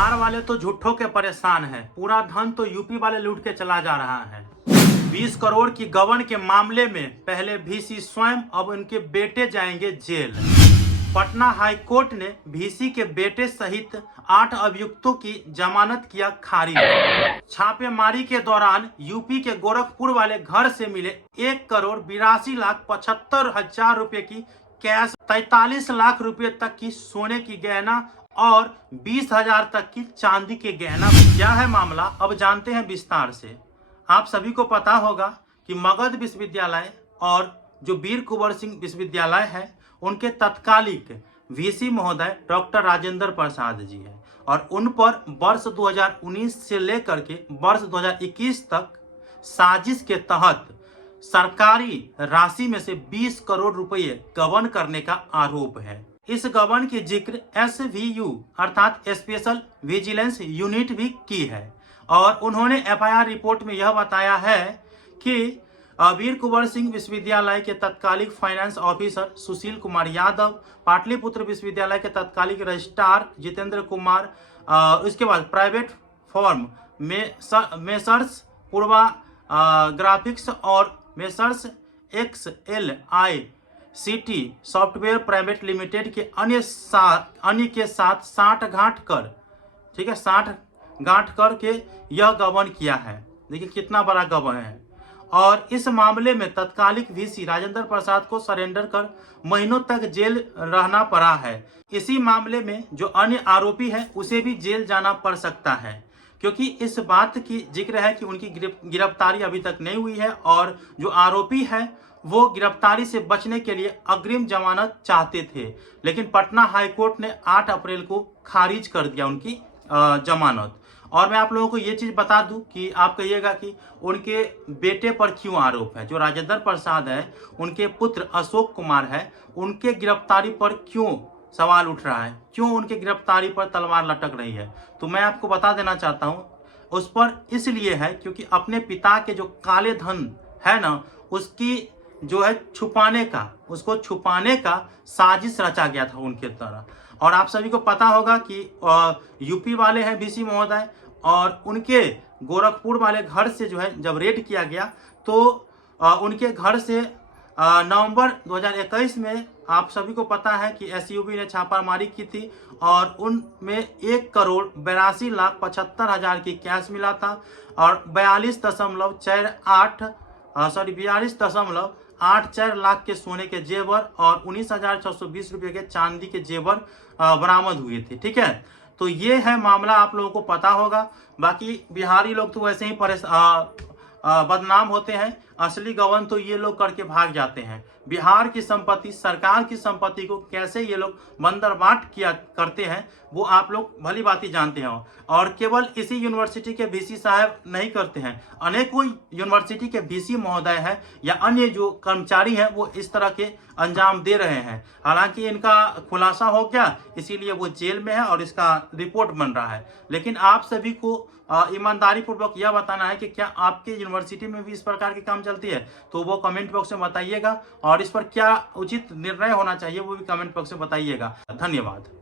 बिहार वाले तो झूठों के परेशान हैं, पूरा धन तो यूपी वाले लूट के चला जा रहा है। 20 करोड़ की गबन के मामले में पहले वीसी स्वयं, अब उनके बेटे जाएंगे जेल। पटना हाई कोर्ट ने वीसी के बेटे सहित 8 अभियुक्तों की जमानत किया खारिज। छापेमारी के दौरान यूपी के गोरखपुर वाले घर से मिले 1,82,75,000 रुपए की कैश, 43 लाख रुपए तक की सोने की गहना और 20,000 तक की चांदी के गहना। क्या है मामला, अब जानते हैं विस्तार से। आप सभी को पता होगा कि मगध विश्वविद्यालय और जो वीर कुंवर सिंह विश्वविद्यालय है, उनके तत्कालिक वीसी महोदय डॉक्टर राजेंद्र प्रसाद जी है और उन पर वर्ष 2019 से लेकर के वर्ष 2021 तक साजिश के तहत सरकारी राशि में से 20 करोड़ रुपए गबन करने का आरोप है। इस गबन की जिक्र SVU अर्थात स्पेशल विजिलेंस यूनिट भी की है और उन्होंने FIR रिपोर्ट में यह बताया है कि वीर कुंवर सिंह विश्वविद्यालय के तत्कालिक फाइनेंस ऑफिसर सुशील कुमार यादव, पाटलिपुत्र विश्वविद्यालय के तत्कालिक रजिस्ट्रार जितेंद्र कुमार, उसके बाद प्राइवेट फर्म मेसर्स पूर्वा ग्राफिक्स और messrs XLICT software private limited के अन्य के साथ 60 गांठ कर, ठीक है, 60 गांठ करके यह गबन किया है। देखिए कितना बड़ा गबन है। और इस मामले में तत्कालिक वीसी राजेंद्र प्रसाद को सरेंडर कर महीनों तक जेल रहना पड़ा है। इसी मामले में जो अन्य आरोपी है उसे भी जेल जाना पड़ सकता है, क्योंकि इस बात की जिक्र है कि उनकी गिरफ्तारी अभी तक नहीं हुई है और जो आरोपी है वो गिरफ्तारी से बचने के लिए अग्रिम जमानत चाहते थे, लेकिन पटना हाई कोर्ट ने 8 अप्रैल को खारिज कर दिया उनकी जमानत। और मैं आप लोगों को ये चीज बता दूं कि आप कहिएगा कि उनके बेटे पर क्यों आरोप है। जो राजेंद्र प्रसाद है, उनके पुत्र अशोक कुमार है, उनके गिरफ्तारी पर क्यों सवाल उठ रहा है, क्यों उनके गिरफ्तारी पर तलवार लटक रही है, तो मैं आपको बता देना चाहता हूं उस पर इसलिए है क्योंकि अपने पिता के जो काले धन है ना, उसकी जो है उसको छुपाने का साजिश रचा गया था उनके तरह। और आप सभी को पता होगा कि यूपी वाले हैं वीसी महोदय, और उनके गोरखपुर वाले घर से जो है जब रेड किया गया तो उनके घर से नवंबर 2021 में आप सभी को पता है कि SUB ने छापामारी की थी और उनमें 1,82,75,000 की कैश मिला था और 42.84 लाख के सोने के जेवर और 19,620 रुपए के चांदी के जेवर बरामद हुए थे। ठीक है, तो ये है मामला, आप लोगों को पता होगा। बाकी बिहारी लोग तो वैसे ही बदनाम होते हैं, असली गबन तो ये लोग करके भाग जाते हैं। बिहार की संपत्ति, सरकार की संपत्ति को कैसे ये लोग बंदरबाट किया करते हैं वो आप लोग भली भांति जानते हैं। और केवल इसी यूनिवर्सिटी के वीसी साहब नहीं करते हैं, अनेकों यूनिवर्सिटी के वीसी महोदय हैं या अन्य जो कर्मचारी हैं वो इस तरह के अंजाम दे रहे हैं। हालांकि इनका खुलासा हो गया, इसीलिए वो जेल में है और इसका रिपोर्ट बन रहा है। लेकिन आप सभी को ईमानदारी पूर्वक यह बताना है कि क्या आपके यूनिवर्सिटी में भी इस प्रकार की काम चलती है, तो वो कमेंट बॉक्स में बताइएगा और इस पर क्या उचित निर्णय होना चाहिए वो भी कमेंट बॉक्स में बताइएगा। धन्यवाद।